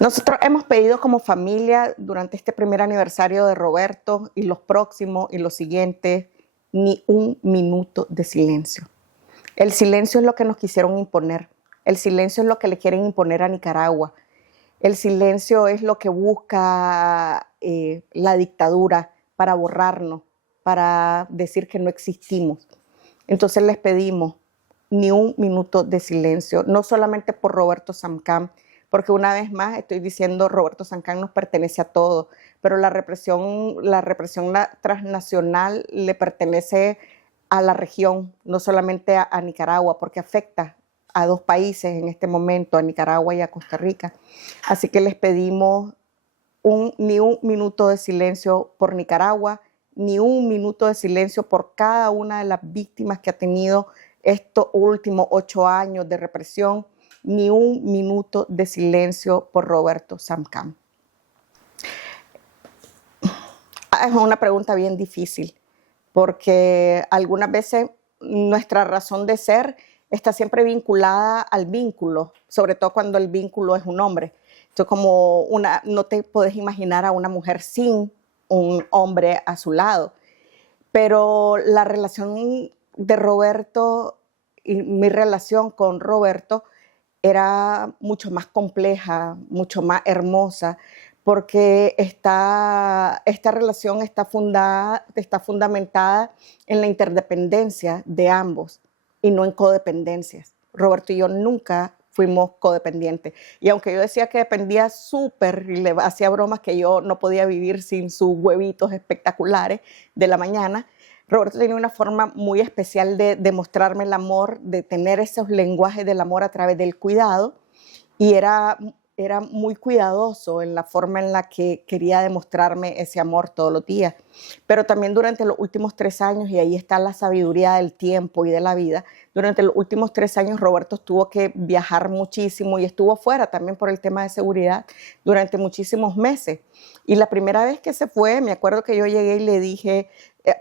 Nosotros hemos pedido como familia durante este primer aniversario de Roberto y los próximos y los siguientes, ni un minuto de silencio. El silencio es lo que nos quisieron imponer. El silencio es lo que le quieren imponer a Nicaragua. El silencio es lo que busca la dictadura para borrarnos, para decir que no existimos. Entonces les pedimos ni un minuto de silencio, no solamente por Roberto Samcán, porque una vez más estoy diciendo Roberto Samcán nos pertenece a todos, pero la represión transnacional le pertenece a la región, no solamente a Nicaragua, porque afecta a dos países en este momento, a Nicaragua y a Costa Rica. Así que les pedimos ni un minuto de silencio por Nicaragua, ni un minuto de silencio por cada una de las víctimas que ha tenido estos últimos 8 años de represión, ni un minuto de silencio por Roberto Samcán. Es una pregunta bien difícil, porque algunas veces nuestra razón de ser está siempre vinculada al vínculo, sobre todo cuando el vínculo es un hombre. Entonces, no te puedes imaginar a una mujer sin un hombre a su lado. Pero la relación de Roberto y mi relación con Roberto era mucho más compleja, mucho más hermosa, porque esta relación está fundamentada en la interdependencia de ambos y no en codependencias. Roberto y yo nunca fuimos codependientes. Y aunque yo decía que dependía súper, y le hacía bromas que yo no podía vivir sin sus huevitos espectaculares de la mañana, Roberto tenía una forma muy especial de demostrarme el amor, de tener esos lenguajes del amor a través del cuidado, y era muy cuidadoso en la forma en la que quería demostrarme ese amor todos los días. Pero también durante los últimos 3 años, y ahí está la sabiduría del tiempo y de la vida, durante los últimos 3 años Roberto tuvo que viajar muchísimo y estuvo fuera también por el tema de seguridad durante muchísimos meses. Y la primera vez que se fue, me acuerdo que yo llegué y le dije,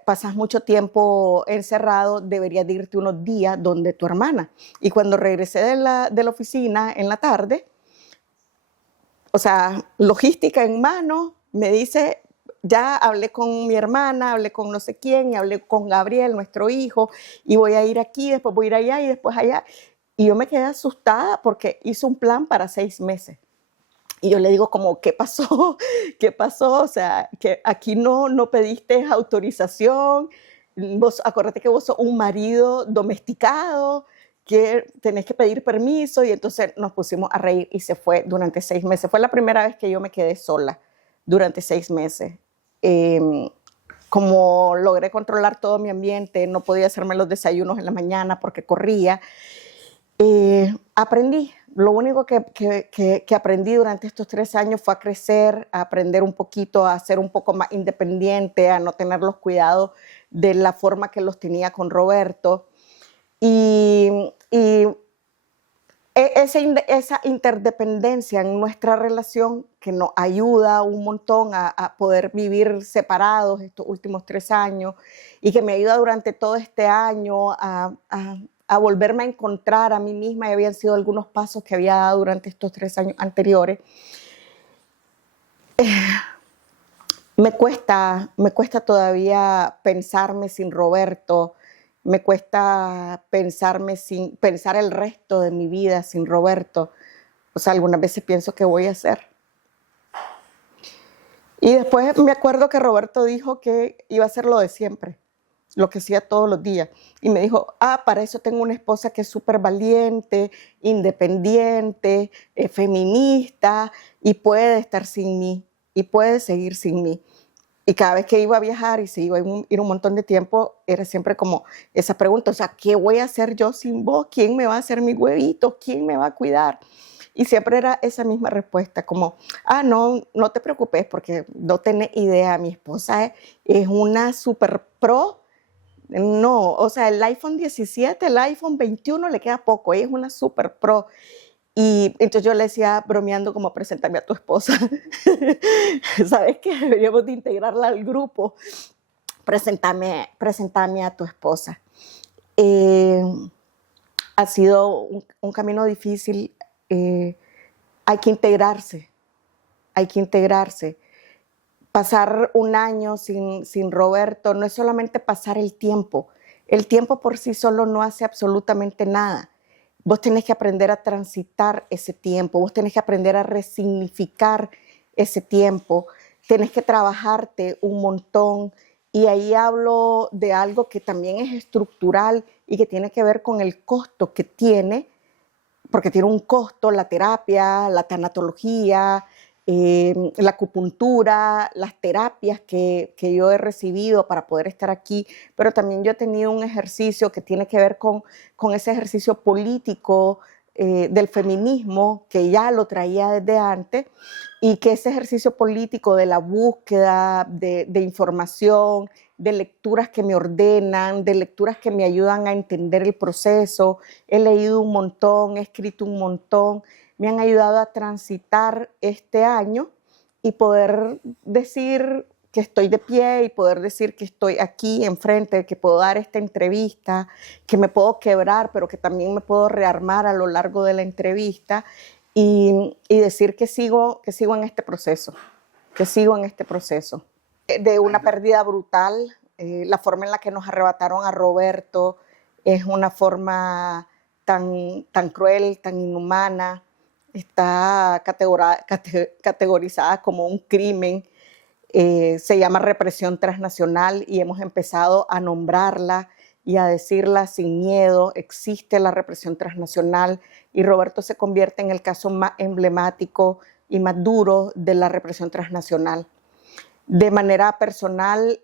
pasas mucho tiempo encerrado, deberías de irte unos días donde tu hermana. Y cuando regresé de la oficina en la tarde, o sea, logística en mano, me dice, ya hablé con mi hermana, hablé con no sé quién, y hablé con Gabriel, nuestro hijo, y voy a ir aquí, después voy a ir allá y después allá. Y yo me quedé asustada porque hizo un plan para 6 meses. Y yo le digo como, ¿qué pasó? ¿Qué pasó? O sea, que aquí no pediste autorización. Vos, acuérdate que vos sos un marido domesticado, que tenés que pedir permiso. Y entonces nos pusimos a reír y se fue durante 6 meses. Fue la primera vez que yo me quedé sola durante 6 meses. Como logré controlar todo mi ambiente, no podía hacerme los desayunos en la mañana porque corría. Aprendí. Lo único que aprendí durante estos 3 años fue a crecer, a aprender un poquito, a ser un poco más independiente, a no tener los cuidados de la forma que los tenía con Roberto. Y esa interdependencia en nuestra relación que nos ayuda un montón a poder vivir separados estos últimos 3 años y que me ayuda durante todo este año a volverme a encontrar a mí misma, y habían sido algunos pasos que había dado durante estos 3 años anteriores. Me cuesta todavía pensarme sin Roberto, me cuesta pensar el resto de mi vida sin Roberto. O sea, algunas veces pienso qué voy a hacer. Y después me acuerdo que Roberto dijo que iba a hacer lo de siempre, lo que hacía todos los días. Y me dijo, para eso tengo una esposa que es súper valiente, independiente, feminista, y puede estar sin mí, y puede seguir sin mí. Y cada vez que iba a viajar y se iba a ir un montón de tiempo, era siempre como esa pregunta, o sea, ¿qué voy a hacer yo sin vos? ¿Quién me va a hacer mi huevito? ¿Quién me va a cuidar? Y siempre era esa misma respuesta, como, no te preocupes porque no tenés idea, mi esposa es una super pro. No, o sea, el iPhone 17, el iPhone 21 le queda poco, ella es una super pro. Y entonces yo le decía, bromeando, como, preséntame a tu esposa. ¿Sabes qué? Deberíamos de integrarla al grupo. Preséntame a tu esposa. Ha sido un camino difícil. Hay que integrarse. hay que integrarse. Pasar un año sin Roberto no es solamente pasar el tiempo. El tiempo por sí solo no hace absolutamente nada. Vos tenés que aprender a transitar ese tiempo, vos tenés que aprender a resignificar ese tiempo, tenés que trabajarte un montón. Y ahí hablo de algo que también es estructural y que tiene que ver con el costo que tiene, porque tiene un costo la terapia, la tanatología, la acupuntura, las terapias que yo he recibido para poder estar aquí, pero también yo he tenido un ejercicio que tiene que ver con ese ejercicio político del feminismo, que ya lo traía desde antes, y que ese ejercicio político de la búsqueda de información, de lecturas que me ordenan, de lecturas que me ayudan a entender el proceso. He leído un montón, he escrito un montón, me han ayudado a transitar este año y poder decir que estoy de pie y poder decir que estoy aquí enfrente, que puedo dar esta entrevista, que me puedo quebrar, pero que también me puedo rearmar a lo largo de la entrevista y decir que sigo en este proceso, que sigo en este proceso. De una pérdida brutal, la forma en la que nos arrebataron a Roberto es una forma tan cruel, tan inhumana, está categorizada como un crimen, se llama represión transnacional y hemos empezado a nombrarla y a decirla sin miedo. Existe la represión transnacional y Roberto se convierte en el caso más emblemático y más duro de la represión transnacional. De manera personal,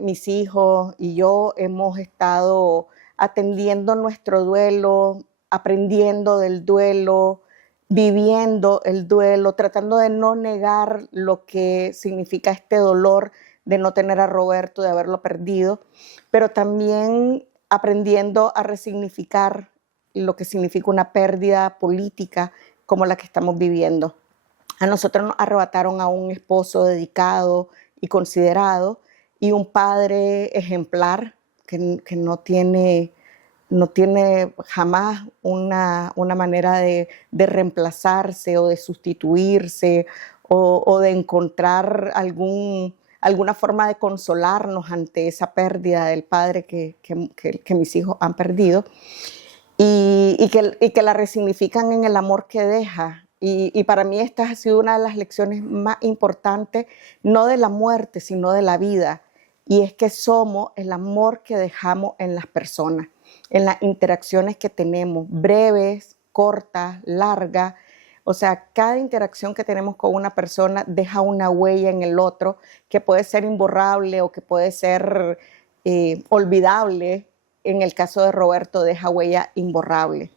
mis hijos y yo hemos estado atendiendo nuestro duelo, aprendiendo del duelo, viviendo el duelo, tratando de no negar lo que significa este dolor de no tener a Roberto, de haberlo perdido, pero también aprendiendo a resignificar lo que significa una pérdida política como la que estamos viviendo. A nosotros nos arrebataron a un esposo dedicado y considerado y un padre ejemplar que no tiene jamás una manera de reemplazarse o de sustituirse o de encontrar alguna forma de consolarnos ante esa pérdida del padre que mis hijos han perdido y que la resignifican en el amor que deja. Y para mí esta ha sido una de las lecciones más importantes, no de la muerte, sino de la vida. Y es que somos el amor que dejamos en las personas, en las interacciones que tenemos, breves, cortas, largas. O sea, cada interacción que tenemos con una persona deja una huella en el otro que puede ser imborrable o que puede ser olvidable. En el caso de Roberto, deja huella imborrable.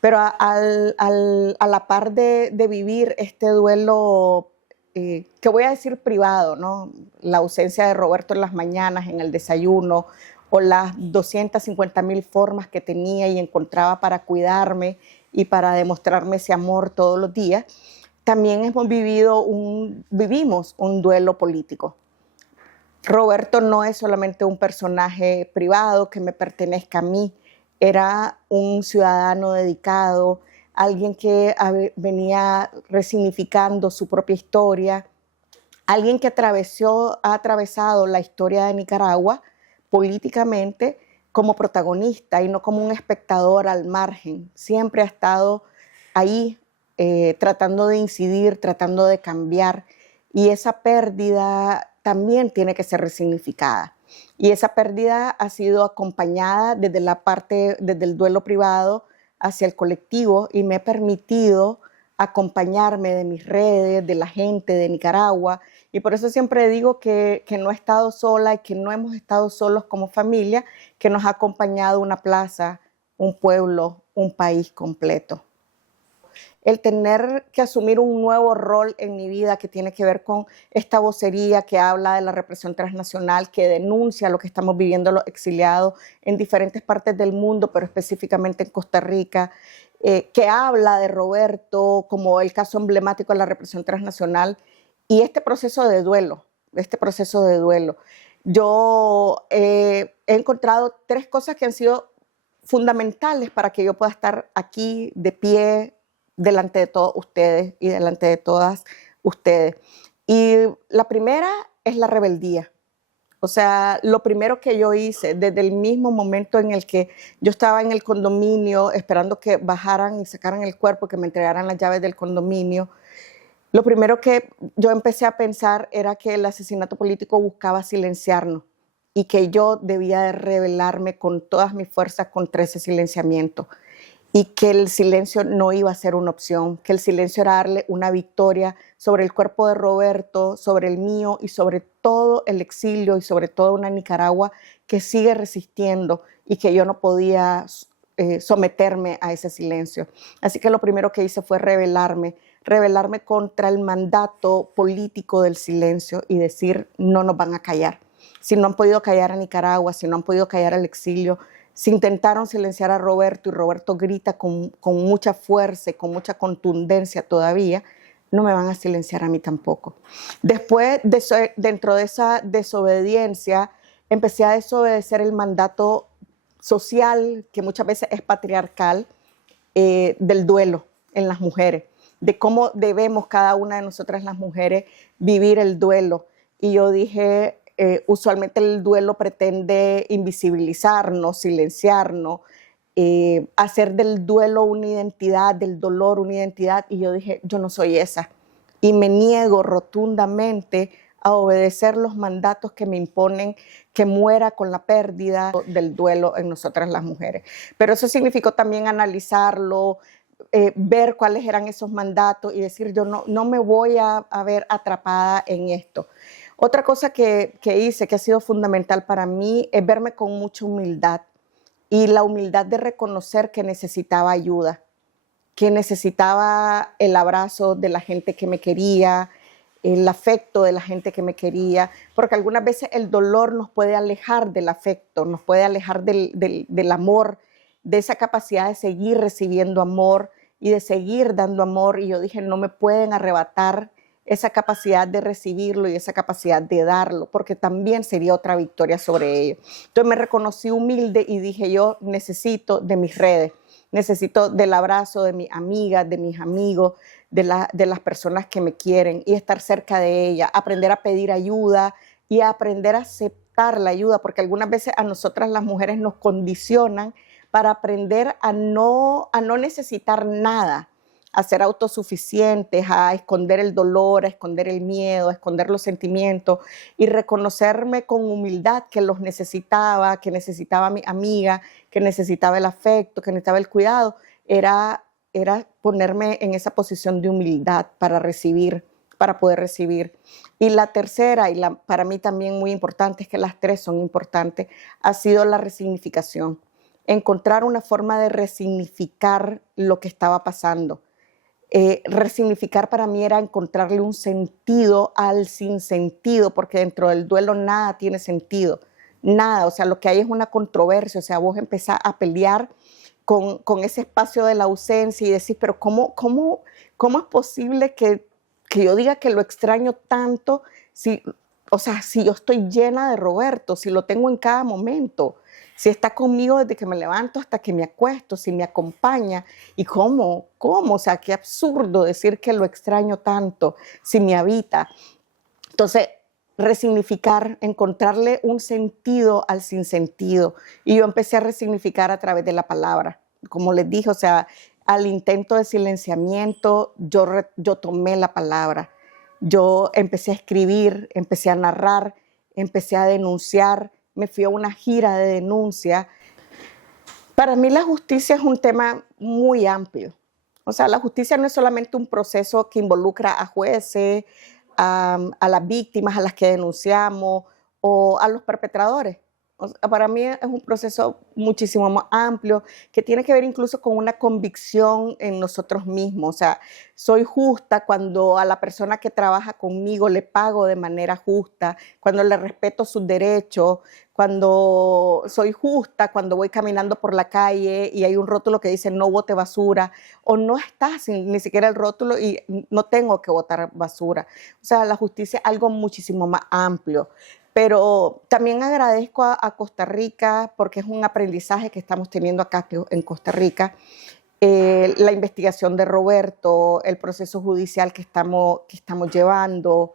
Pero a la par de vivir este duelo, que voy a decir privado, ¿no? La ausencia de Roberto en las mañanas, en el desayuno, o las 250,000 formas que tenía y encontraba para cuidarme y para demostrarme ese amor todos los días, también vivimos un duelo político. Roberto no es solamente un personaje privado que me pertenezca a mí, era un ciudadano dedicado, alguien que venía resignificando su propia historia, alguien que ha atravesado la historia de Nicaragua políticamente como protagonista y no como un espectador al margen. Siempre ha estado ahí tratando de incidir, tratando de cambiar, y esa pérdida también tiene que ser resignificada. Y esa pérdida ha sido acompañada desde el duelo privado hacia el colectivo, y me he permitido acompañarme de mis redes, de la gente de Nicaragua, y por eso siempre digo que no he estado sola y que no hemos estado solos como familia, que nos ha acompañado una plaza, un pueblo, un país completo. El tener que asumir un nuevo rol en mi vida que tiene que ver con esta vocería que habla de la represión transnacional, que denuncia lo que estamos viviendo los exiliados en diferentes partes del mundo, pero específicamente en Costa Rica, que habla de Roberto como el caso emblemático de la represión transnacional y este proceso de duelo, Yo he encontrado 3 cosas que han sido fundamentales para que yo pueda estar aquí de pie delante de todos ustedes y delante de todas ustedes. Y la primera es la rebeldía. O sea, lo primero que yo hice, desde el mismo momento en el que yo estaba en el condominio, esperando que bajaran y sacaran el cuerpo, que me entregaran las llaves del condominio, lo primero que yo empecé a pensar era que el asesinato político buscaba silenciarnos y que yo debía de rebelarme con todas mis fuerzas contra ese silenciamiento y que el silencio no iba a ser una opción, que el silencio era darle una victoria sobre el cuerpo de Roberto, sobre el mío y sobre todo el exilio y sobre todo una Nicaragua que sigue resistiendo y que yo no podía someterme a ese silencio. Así que lo primero que hice fue rebelarme contra el mandato político del silencio y decir no nos van a callar. Si no han podido callar a Nicaragua, si no han podido callar al exilio, si intentaron silenciar a Roberto y Roberto grita con mucha fuerza y con mucha contundencia todavía, no me van a silenciar a mí tampoco. Después, dentro de esa desobediencia, empecé a desobedecer el mandato social, que muchas veces es patriarcal, del duelo en las mujeres, de cómo debemos cada una de nosotras las mujeres vivir el duelo. Y yo dije, usualmente el duelo pretende invisibilizarnos, silenciarnos, hacer del duelo una identidad, del dolor una identidad, y yo dije, yo no soy esa. Y me niego rotundamente a obedecer los mandatos que me imponen que muera con la pérdida del duelo en nosotras las mujeres. Pero eso significó también analizarlo, ver cuáles eran esos mandatos y decir, yo no me voy a ver atrapada en esto. Otra cosa que hice, que ha sido fundamental para mí, es verme con mucha humildad y la humildad de reconocer que necesitaba ayuda, que necesitaba el abrazo de la gente que me quería, el afecto de la gente que me quería, porque algunas veces el dolor nos puede alejar del afecto, nos puede alejar del amor, de esa capacidad de seguir recibiendo amor y de seguir dando amor. Y yo dije, no me pueden arrebatar esa capacidad de recibirlo y esa capacidad de darlo, porque también sería otra victoria sobre ello. Entonces me reconocí humilde y dije, yo necesito de mis redes, necesito del abrazo de mis amigas, de mis amigos, de las personas que me quieren y estar cerca de ellas, aprender a pedir ayuda y a aprender a aceptar la ayuda, porque algunas veces a nosotras las mujeres nos condicionan para aprender a no necesitar nada, a ser autosuficientes, a esconder el dolor, a esconder el miedo, a esconder los sentimientos y reconocerme con humildad que los necesitaba, que necesitaba a mi amiga, que necesitaba el afecto, que necesitaba el cuidado, era ponerme en esa posición de humildad para recibir, para poder recibir. Y la tercera, y para mí también muy importante, es que las tres son importantes, ha sido la resignificación. Encontrar una forma de resignificar lo que estaba pasando. Resignificar para mí era encontrarle un sentido al sinsentido, porque dentro del duelo nada tiene sentido, nada, o sea, lo que hay es una controversia, o sea, vos empezás a pelear con ese espacio de la ausencia y decís, pero ¿cómo es posible que yo diga que lo extraño tanto si yo estoy llena de Roberto, si lo tengo en cada momento, si está conmigo desde que me levanto hasta que me acuesto, si me acompaña? ¿Y cómo? O sea, qué absurdo decir que lo extraño tanto, si me habita. Entonces, resignificar, encontrarle un sentido al sinsentido. Y yo empecé a resignificar a través de la palabra. Como les dije, o sea, al intento de silenciamiento, yo tomé la palabra. Yo empecé a escribir, empecé a narrar, empecé a denunciar, me fui a una gira de denuncia. Para mí la justicia es un tema muy amplio. O sea, la justicia no es solamente un proceso que involucra a jueces, a las víctimas, a las que denunciamos o a los perpetradores. O sea, para mí es un proceso muchísimo más amplio que tiene que ver incluso con una convicción en nosotros mismos. O sea, soy justa cuando a la persona que trabaja conmigo le pago de manera justa, cuando le respeto sus derechos, cuando soy justa, cuando voy caminando por la calle y hay un rótulo que dice no bote basura, o no está ni siquiera el rótulo y no tengo que botar basura. O sea, la justicia es algo muchísimo más amplio. Pero también agradezco a Costa Rica porque es un aprendizaje que estamos teniendo acá en Costa Rica, la investigación de Roberto, el proceso judicial que estamos llevando,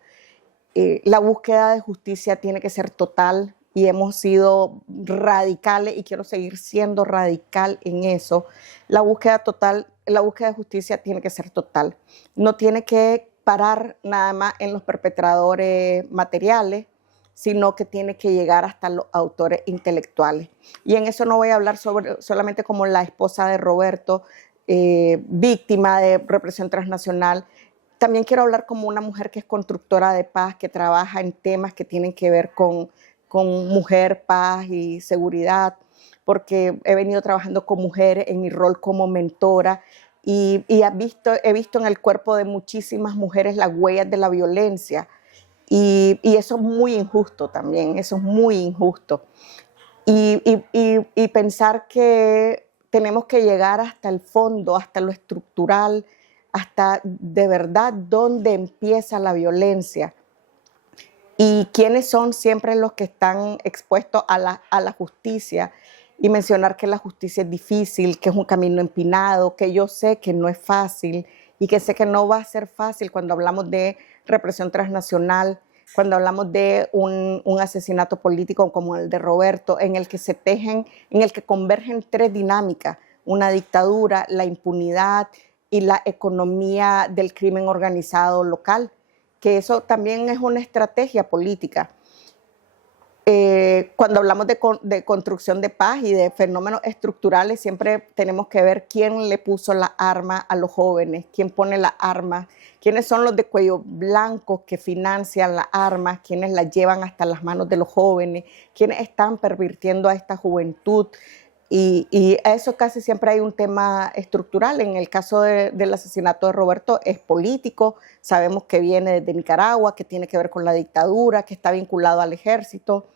la búsqueda de justicia tiene que ser total y hemos sido radicales y quiero seguir siendo radical en eso. La búsqueda de justicia tiene que ser total. No tiene que parar nada más en los perpetradores materiales, sino que tiene que llegar hasta los autores intelectuales. Y en eso no voy a hablar solamente como la esposa de Roberto, víctima de represión transnacional. También quiero hablar como una mujer que es constructora de paz, que trabaja en temas que tienen que ver con mujer, paz y seguridad, porque he venido trabajando con mujeres en mi rol como mentora y he visto en el cuerpo de muchísimas mujeres las huellas de la violencia. Y eso es muy injusto también, eso es muy injusto. Y pensar que tenemos que llegar hasta el fondo, hasta lo estructural, hasta de verdad dónde empieza la violencia y quiénes son siempre los que están expuestos a la justicia, y mencionar que la justicia es difícil, que es un camino empinado, que yo sé que no es fácil y que sé que no va a ser fácil cuando hablamos de represión transnacional, cuando hablamos de un asesinato político como el de Roberto, en el que se tejen, en el que convergen tres dinámicas: una dictadura, la impunidad y la economía del crimen organizado local, que eso también es una estrategia política. Cuando hablamos de construcción de paz y de fenómenos estructurales, siempre tenemos que ver quién le puso la arma a los jóvenes, quién pone las armas, quiénes son los de cuello blanco que financian las armas, quiénes las llevan hasta las manos de los jóvenes, quiénes están pervirtiendo a esta juventud. Y a eso casi siempre hay un tema estructural. En el caso del asesinato de Roberto es político, sabemos que viene desde Nicaragua, que tiene que ver con la dictadura, que está vinculado al ejército,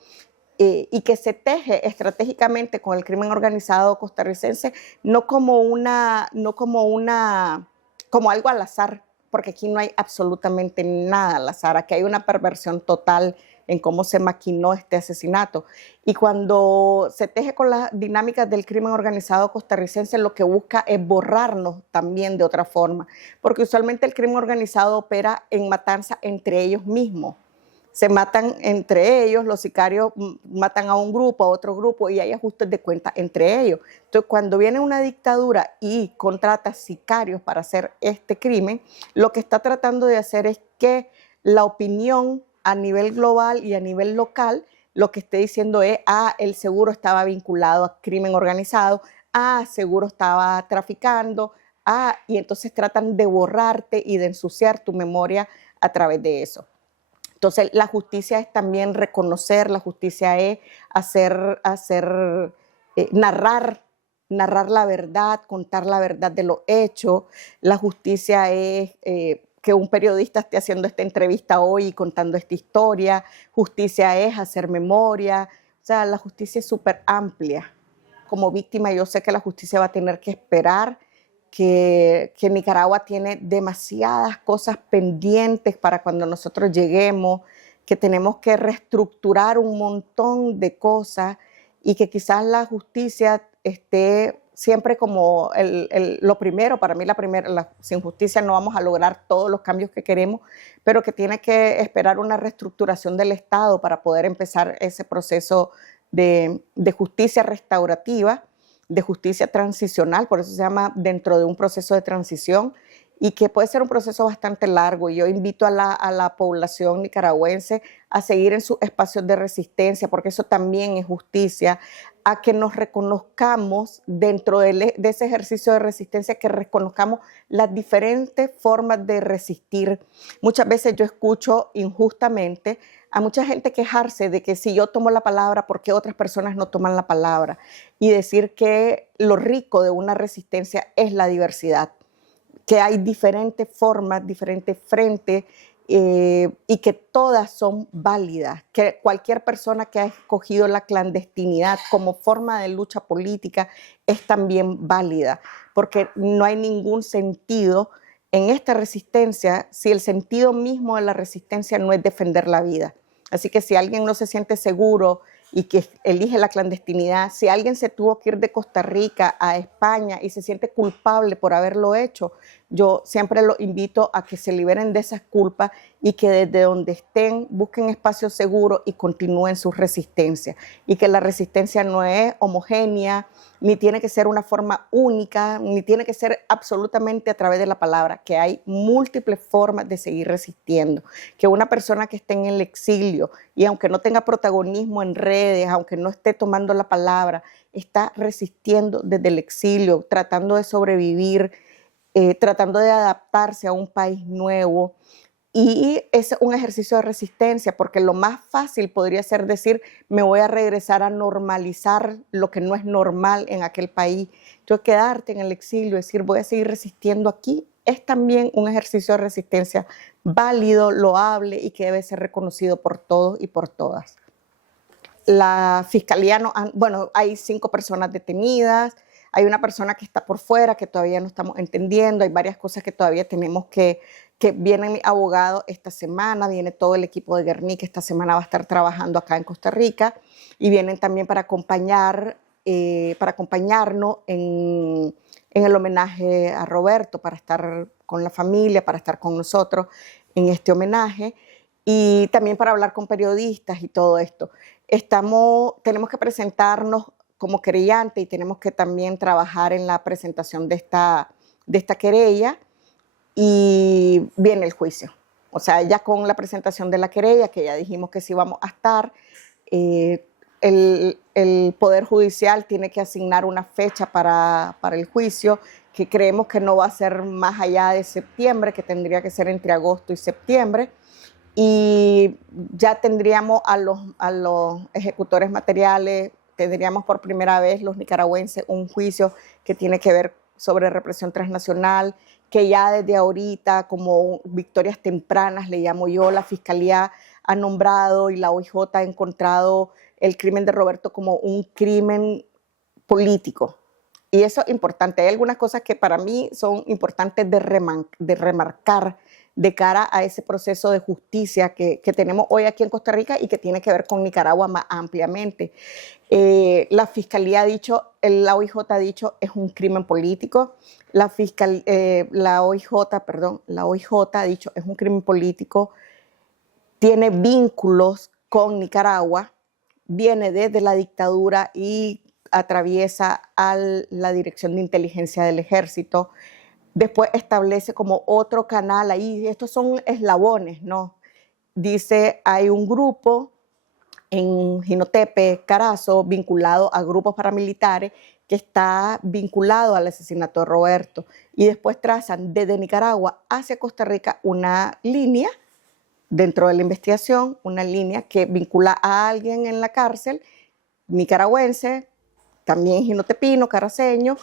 y que se teje estratégicamente con el crimen organizado costarricense, no como algo al azar, porque aquí no hay absolutamente nada al azar, aquí hay una perversión total en cómo se maquinó este asesinato. Y cuando se teje con las dinámicas del crimen organizado costarricense, lo que busca es borrarnos también de otra forma, porque usualmente el crimen organizado opera en matanza entre ellos mismos. Se matan entre ellos, los sicarios matan a un grupo, a otro grupo, y hay ajustes de cuentas entre ellos. Entonces, cuando viene una dictadura y contrata sicarios para hacer este crimen, lo que está tratando de hacer es que la opinión a nivel global y a nivel local lo que esté diciendo es: el seguro estaba vinculado a crimen organizado, seguro estaba traficando, y entonces tratan de borrarte y de ensuciar tu memoria a través de eso. Entonces, la justicia es también reconocer, la justicia es narrar la verdad, contar la verdad de los hechos. La justicia es que un periodista esté haciendo esta entrevista hoy y contando esta historia. Justicia es hacer memoria. O sea, la justicia es súper amplia. Como víctima, yo sé que la justicia va a tener que esperar, que Nicaragua tiene demasiadas cosas pendientes para cuando nosotros lleguemos, que tenemos que reestructurar un montón de cosas y que quizás la justicia esté siempre como lo primero. Para mí sin justicia no vamos a lograr todos los cambios que queremos, pero que tiene que esperar una reestructuración del Estado para poder empezar ese proceso de justicia restaurativa, de justicia transicional, por eso se llama dentro de un proceso de transición, y que puede ser un proceso bastante largo. Yo invito a la población nicaragüense a seguir en sus espacios de resistencia, porque eso también es justicia, a que nos reconozcamos dentro de ese ejercicio de resistencia, que reconozcamos las diferentes formas de resistir. Muchas veces yo escucho injustamente a mucha gente quejarse de que si yo tomo la palabra, ¿por qué otras personas no toman la palabra? Y decir que lo rico de una resistencia es la diversidad, que hay diferentes formas, diferentes frentes, y que todas son válidas, que cualquier persona que ha escogido la clandestinidad como forma de lucha política es también válida, porque no hay ningún sentido en esta resistencia si el sentido mismo de la resistencia no es defender la vida. Así que si alguien no se siente seguro y que elige la clandestinidad, si alguien se tuvo que ir de Costa Rica a España y se siente culpable por haberlo hecho, yo siempre los invito a que se liberen de esas culpas y que desde donde estén busquen espacios seguros y continúen su resistencia. Y que la resistencia no es homogénea, ni tiene que ser una forma única, ni tiene que ser absolutamente a través de la palabra, que hay múltiples formas de seguir resistiendo. Que una persona que esté en el exilio y aunque no tenga protagonismo en redes, aunque no esté tomando la palabra, está resistiendo desde el exilio, tratando de sobrevivir, tratando de adaptarse a un país nuevo. Y es un ejercicio de resistencia, porque lo más fácil podría ser decir, me voy a regresar a normalizar lo que no es normal en aquel país. Entonces, quedarte en el exilio, decir, voy a seguir resistiendo aquí, es también un ejercicio de resistencia válido, loable y que debe ser reconocido por todos y por todas. La fiscalía, bueno, hay 5 personas detenidas, hay una persona que está por fuera que todavía no estamos entendiendo, hay varias cosas que todavía tenemos que viene mi abogado esta semana, viene todo el equipo de Guernica, esta semana va a estar trabajando acá en Costa Rica y vienen también para acompañarnos en el homenaje a Roberto, para estar con la familia, para estar con nosotros en este homenaje y también para hablar con periodistas y todo esto. Tenemos que presentarnos como querellante y tenemos que también trabajar en la presentación de esta querella y viene el juicio. O sea, ya con la presentación de la querella, que ya dijimos que sí vamos a estar, el Poder Judicial tiene que asignar una fecha para el juicio, que creemos que no va a ser más allá de septiembre, que tendría que ser entre agosto y septiembre. Y ya tendríamos a los ejecutores materiales, tendríamos por primera vez los nicaragüenses un juicio que tiene que ver sobre represión transnacional, que ya desde ahorita, como victorias tempranas, le llamo yo, la Fiscalía ha nombrado y la OIJ ha encontrado el crimen de Roberto como un crimen político. Y eso es importante. Hay algunas cosas que para mí son importantes de remarcar de cara a ese proceso de justicia que tenemos hoy aquí en Costa Rica y que tiene que ver con Nicaragua más ampliamente. La Fiscalía ha dicho, la OIJ ha dicho, es un crimen político. La OIJ ha dicho, es un crimen político, tiene vínculos con Nicaragua, viene desde la dictadura y atraviesa a la Dirección de Inteligencia del Ejército. Después establece como otro canal ahí, estos son eslabones, ¿no? Dice, hay un grupo en Jinotepe, Carazo, vinculado a grupos paramilitares que está vinculado al asesinato de Roberto. Y después trazan desde Nicaragua hacia Costa Rica una línea, dentro de la investigación, una línea que vincula a alguien en la cárcel, nicaragüense, también jinotepino, caraceño,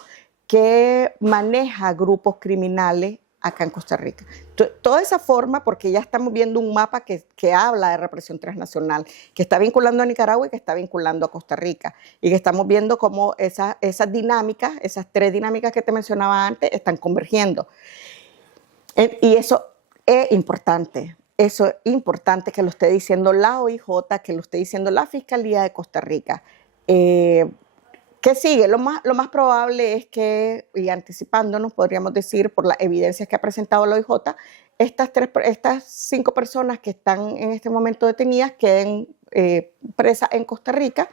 que maneja grupos criminales acá en Costa Rica. Toda esa forma, porque ya estamos viendo un mapa que habla de represión transnacional, que está vinculando a Nicaragua y que está vinculando a Costa Rica, y que estamos viendo cómo esas dinámicas, esas 3 dinámicas que te mencionaba antes, están convergiendo. Y eso es importante. Eso es importante que lo esté diciendo la OIJ, que lo esté diciendo la Fiscalía de Costa Rica. ¿Qué sigue? Lo más probable es que, y anticipándonos, podríamos decir, por las evidencias que ha presentado la OIJ, estas 5 personas que están en este momento detenidas queden presas en Costa Rica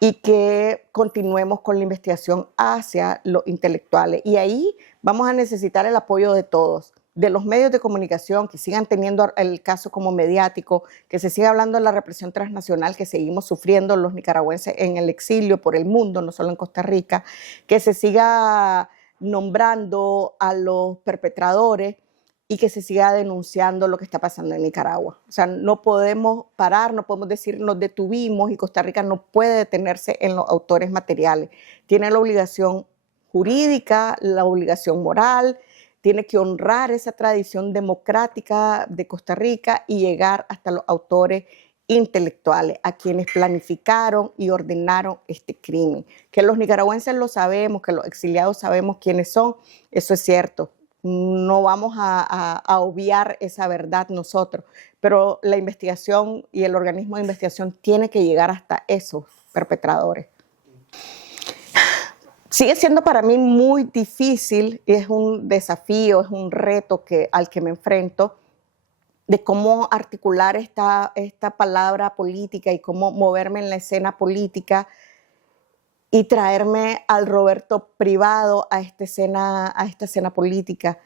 y que continuemos con la investigación hacia los intelectuales. Y ahí vamos a necesitar el apoyo de todos, de los medios de comunicación, que sigan teniendo el caso como mediático, que se siga hablando de la represión transnacional que seguimos sufriendo los nicaragüenses en el exilio por el mundo, no solo en Costa Rica, que se siga nombrando a los perpetradores y que se siga denunciando lo que está pasando en Nicaragua. O sea, no podemos parar, no podemos decir nos detuvimos y Costa Rica no puede detenerse en los autores materiales. Tiene la obligación jurídica, la obligación moral, tiene que honrar esa tradición democrática de Costa Rica y llegar hasta los autores intelectuales, a quienes planificaron y ordenaron este crimen. Que los nicaragüenses lo sabemos, que los exiliados sabemos quiénes son, eso es cierto. no vamos a obviar esa verdad nosotros, pero la investigación y el organismo de investigación tiene que llegar hasta esos perpetradores. Sigue siendo para mí muy difícil, es un desafío, es un reto al que me enfrento, de cómo articular esta palabra política y cómo moverme en la escena política y traerme al Roberto privado a esta escena política.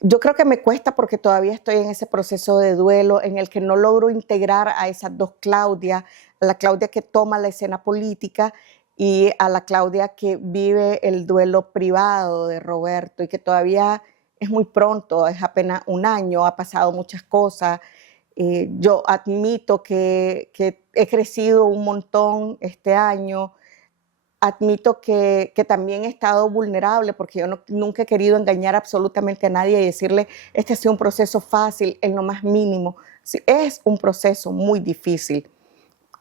Yo creo que me cuesta porque todavía estoy en ese proceso de duelo en el que no logro integrar a esas dos Claudias, a la Claudia que toma la escena política y a la Claudia que vive el duelo privado de Roberto y que todavía es muy pronto, es apenas un año, ha pasado muchas cosas. Yo admito que he crecido un montón este año. Admito que también he estado vulnerable porque yo nunca he querido engañar absolutamente a nadie y decirle, este ha sido un proceso fácil en lo más mínimo. Sí, es un proceso muy difícil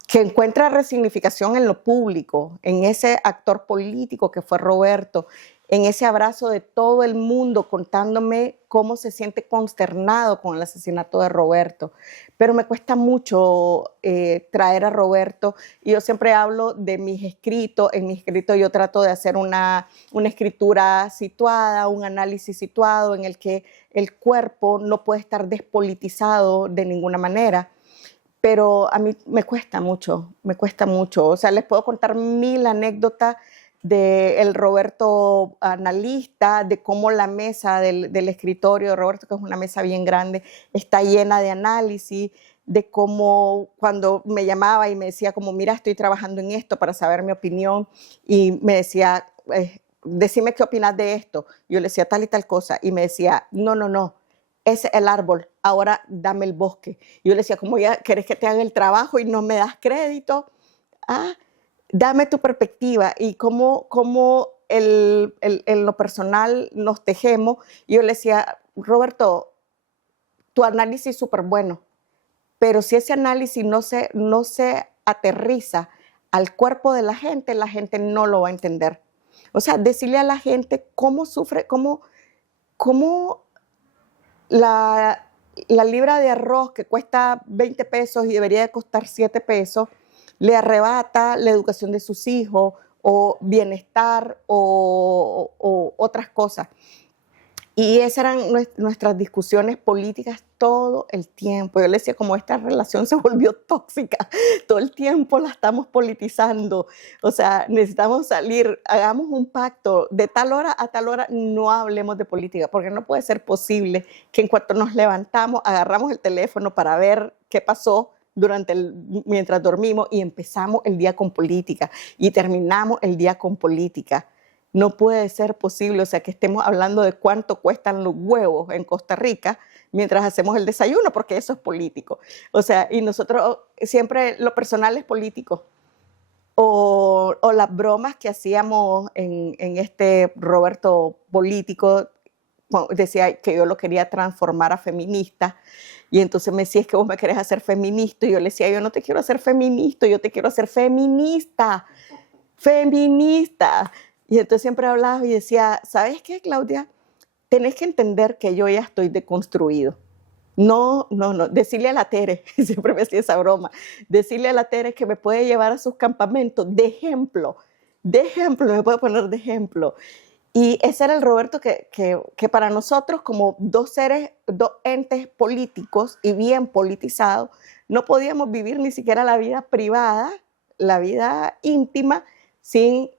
que encuentra resignificación en lo público, en ese actor político que fue Roberto, en ese abrazo de todo el mundo contándome cómo se siente consternado con el asesinato de Roberto. Pero me cuesta mucho traer a Roberto, y yo siempre hablo de mis escritos. En mis escritos yo trato de hacer una escritura situada, un análisis situado en el que el cuerpo no puede estar despolitizado de ninguna manera. Pero a mí me cuesta mucho. O sea, les puedo contar 1000 anécdotas del Roberto analista, de cómo la mesa del escritorio de Roberto, que es una mesa bien grande, está llena de análisis, de cómo cuando me llamaba y me decía como, mira, estoy trabajando en esto para saber mi opinión, y me decía, decime qué opinas de esto. Yo le decía tal y tal cosa, y me decía, no, ese es el árbol, ahora dame el bosque. Yo le decía, ¿cómo ya querés que te haga el trabajo y no me das crédito? Dame tu perspectiva y cómo en lo personal nos tejemos. Y yo le decía, Roberto, tu análisis es súper bueno, pero si ese análisis no se aterriza al cuerpo de la gente no lo va a entender. O sea, decirle a la gente cómo sufre, cómo la libra de arroz que cuesta 20 pesos y debería de costar 7 pesos, le arrebata la educación de sus hijos o bienestar o otras cosas. Y esas eran nuestras discusiones políticas todo el tiempo. Yo le decía, como esta relación se volvió tóxica, todo el tiempo la estamos politizando. O sea, necesitamos salir, hagamos un pacto, de tal hora a tal hora no hablemos de política, porque no puede ser posible que en cuanto nos levantamos, agarramos el teléfono para ver qué pasó mientras dormimos y empezamos el día con política y terminamos el día con política. No puede ser posible, o sea, que estemos hablando de cuánto cuestan los huevos en Costa Rica mientras hacemos el desayuno, porque eso es político. O sea, y nosotros siempre lo personal es político. O las bromas que hacíamos en este Roberto político, decía que yo lo quería transformar a feminista, y entonces me decía, es que vos me querés hacer feminista, y yo le decía, yo no te quiero hacer feminista, yo te quiero hacer feminista. Y entonces siempre hablaba y decía, ¿sabes qué, Claudia? Tenés que entender que yo ya estoy deconstruido. No, decirle a la Tere, siempre me hacía esa broma, decirle a la Tere que me puede llevar a sus campamentos de ejemplo, me puede poner de ejemplo. Y ese era el Roberto que para nosotros, como dos entes políticos y bien politizados, no podíamos vivir ni siquiera la vida privada, la vida íntima, sin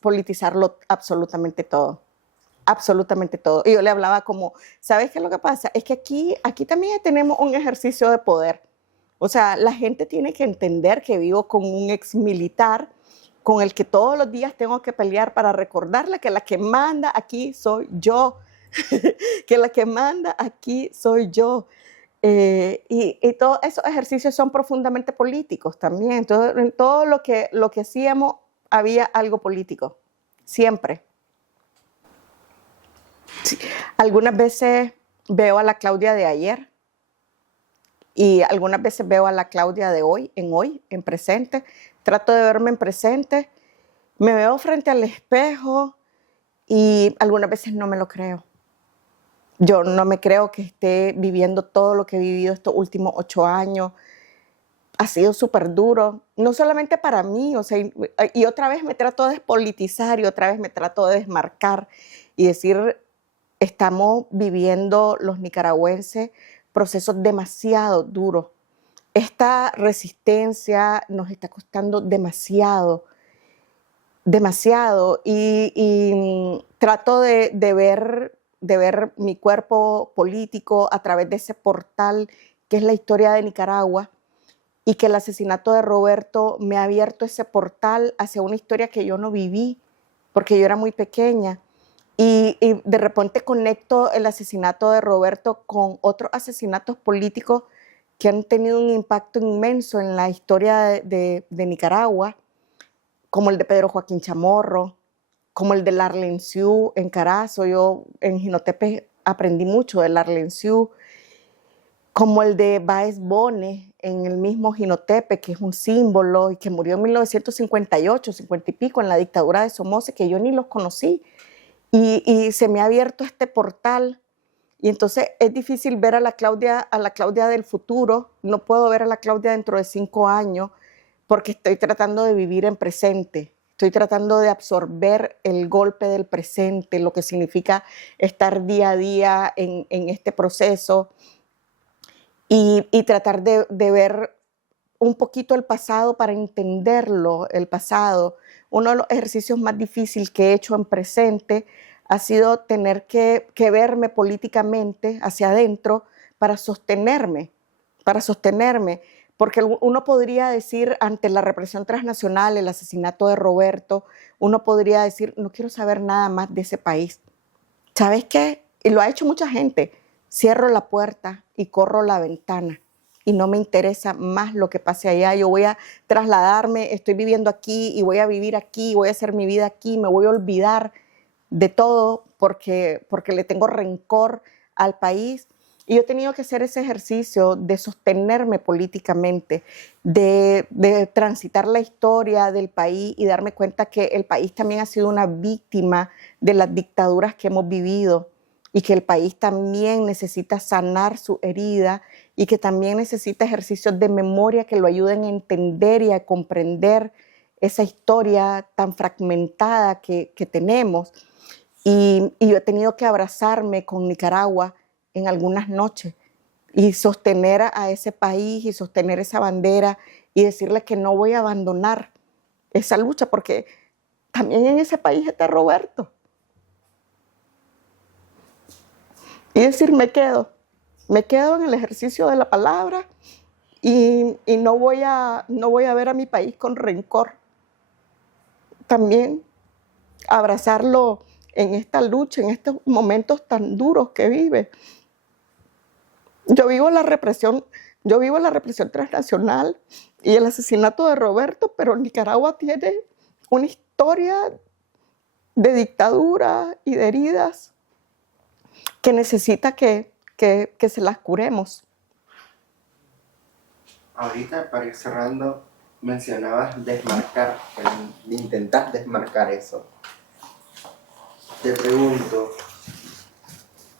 politizarlo absolutamente todo. Absolutamente todo. Y yo le hablaba como, ¿sabes qué es lo que pasa? Es que aquí también tenemos un ejercicio de poder. O sea, la gente tiene que entender que vivo con un ex militar con el que todos los días tengo que pelear para recordarle que la que manda aquí soy yo, que la que manda aquí soy yo. Y todos esos ejercicios son profundamente políticos también. Entonces, en todo lo que hacíamos había algo político, siempre. Sí. Algunas veces veo a la Claudia de ayer y algunas veces veo a la Claudia de hoy, en presente. Trato de verme en presente, me veo frente al espejo y algunas veces no me lo creo. Yo no me creo que esté viviendo todo lo que he vivido estos últimos 8 años. Ha sido súper duro, no solamente para mí, o sea, y otra vez me trato de despolitizar y otra vez me trato de desmarcar y decir, estamos viviendo los nicaragüenses procesos demasiado duros. Esta resistencia nos está costando demasiado, demasiado, y trato de ver mi cuerpo político a través de ese portal que es la historia de Nicaragua, y que el asesinato de Roberto me ha abierto ese portal hacia una historia que yo no viví, porque yo era muy pequeña. Y de repente conecto el asesinato de Roberto con otros asesinatos políticos que han tenido un impacto inmenso en la historia de Nicaragua, como el de Pedro Joaquín Chamorro, como el de Larlenciú en Carazo. Yo en Jinotepe aprendí mucho de Larlenciú, como el de Báez Bones en el mismo Jinotepe, que es un símbolo y que murió en 1958, 50 y pico, en la dictadura de Somoza, que yo ni los conocí. Y se me ha abierto este portal, y entonces es difícil ver a la Claudia del futuro. No puedo ver a la Claudia dentro de 5 años porque estoy tratando de vivir en presente. Estoy tratando de absorber el golpe del presente, lo que significa estar día a día en este proceso, y tratar de ver un poquito el pasado para entenderlo, el pasado. Uno de los ejercicios más difíciles que he hecho en presente ha sido tener que verme políticamente hacia adentro para sostenerme, porque uno podría decir ante la represión transnacional, el asesinato de Roberto, uno podría decir, no quiero saber nada más de ese país. ¿Sabes qué? Y lo ha hecho mucha gente. Cierro la puerta y corro la ventana y no me interesa más lo que pase allá. Yo voy a trasladarme, estoy viviendo aquí y voy a vivir aquí, voy a hacer mi vida aquí, me voy a olvidar de todo porque le tengo rencor al país. Y yo he tenido que hacer ese ejercicio de sostenerme políticamente, de transitar la historia del país y darme cuenta que el país también ha sido una víctima de las dictaduras que hemos vivido, y que el país también necesita sanar su herida, y que también necesita ejercicios de memoria que lo ayuden a entender y a comprender esa historia tan fragmentada que tenemos. Y yo he tenido que abrazarme con Nicaragua en algunas noches y sostener a ese país y sostener esa bandera y decirle que no voy a abandonar esa lucha, porque también en ese país está Roberto. Y decir, me quedo en el ejercicio de la palabra, y no voy a ver a mi país con rencor. También abrazarlo en esta lucha, en estos momentos tan duros que vive. Yo vivo la represión transnacional y el asesinato de Roberto, pero Nicaragua tiene una historia de dictadura y de heridas que necesita que se las curemos. Ahorita, para ir cerrando, mencionabas desmarcar, intentar desmarcar eso. Te pregunto,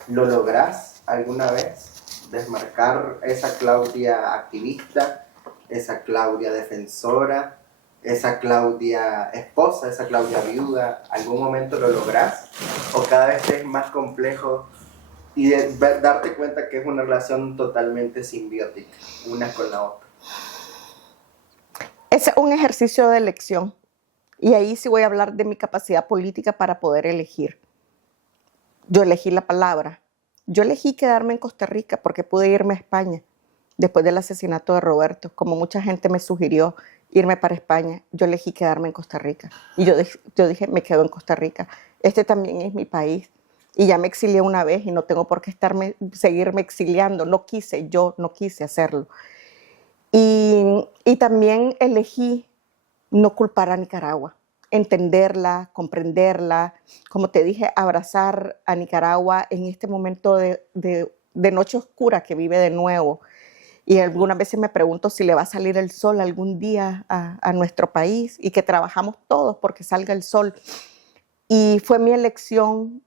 ¿lo lográs alguna vez? Desmarcar esa Claudia activista, esa Claudia defensora, esa Claudia esposa, esa Claudia viuda. ¿Algún momento lo lográs? ¿O cada vez es más complejo y darte cuenta que es una relación totalmente simbiótica, una con la otra? Es un ejercicio de elección, y ahí sí voy a hablar de mi capacidad política para poder elegir. Yo elegí la palabra. Yo elegí quedarme en Costa Rica porque pude irme a España después del asesinato de Roberto. Como mucha gente me sugirió irme para España, yo elegí quedarme en Costa Rica. Y yo dije, me quedo en Costa Rica. Este también es mi país. Y ya me exilié una vez y no tengo por qué seguirme exiliando. No quise hacerlo. Y también elegí no culpar a Nicaragua, entenderla, comprenderla, como te dije, abrazar a Nicaragua en este momento de noche oscura que vive de nuevo. Y algunas veces me pregunto si le va a salir el sol algún día a nuestro país, y que trabajamos todos porque salga el sol. Y fue mi elección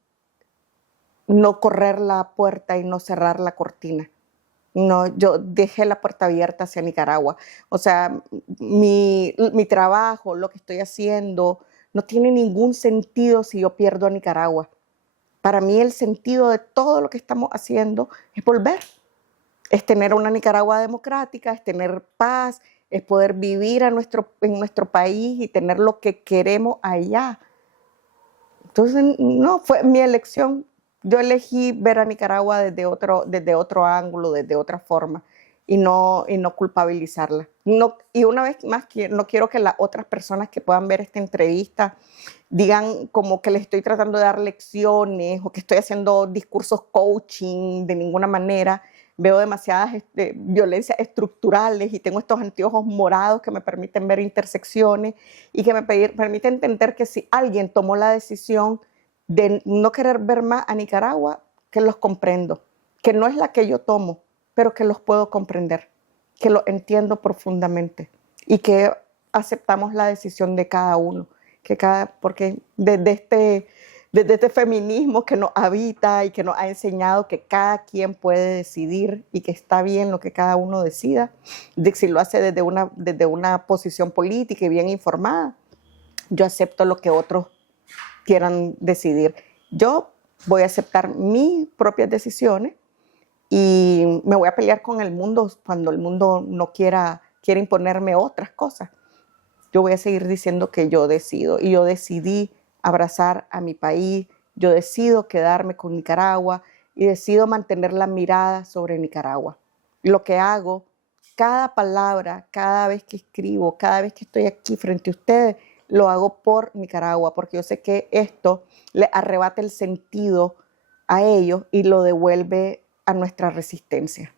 no correr la puerta y no cerrar la cortina. No, yo dejé la puerta abierta hacia Nicaragua. O sea, mi trabajo, lo que estoy haciendo, no tiene ningún sentido si yo pierdo a Nicaragua. Para mí el sentido de todo lo que estamos haciendo es volver. Es tener una Nicaragua democrática, es tener paz, es poder vivir en nuestro país y tener lo que queremos allá. Entonces, no, fue mi elección. Yo elegí ver a Nicaragua desde otro ángulo, desde otra forma, y no culpabilizarla. No, y una vez más, no quiero que las otras personas que puedan ver esta entrevista digan como que les estoy tratando de dar lecciones o que estoy haciendo discursos coaching de ninguna manera. Veo demasiadas violencias estructurales y tengo estos anteojos morados que me permiten ver intersecciones y que me permiten entender que si alguien tomó la decisión de no querer ver más a Nicaragua, que los comprendo, que no es la que yo tomo, pero que los puedo comprender, que los entiendo profundamente y que aceptamos la decisión de cada uno, porque desde este feminismo que nos habita y que nos ha enseñado que cada quien puede decidir y que está bien lo que cada uno decida, si lo hace desde una posición política y bien informada, yo acepto lo que otros quieran decidir. Yo voy a aceptar mis propias decisiones y me voy a pelear con el mundo cuando el mundo no quiera imponerme otras cosas. Yo voy a seguir diciendo que yo decido y yo decidí abrazar a mi país, yo decido quedarme con Nicaragua y decido mantener la mirada sobre Nicaragua. Lo que hago, cada palabra, cada vez que escribo, cada vez que estoy aquí frente a ustedes, lo hago por Nicaragua, porque yo sé que esto le arrebata el sentido a ellos y lo devuelve a nuestra resistencia.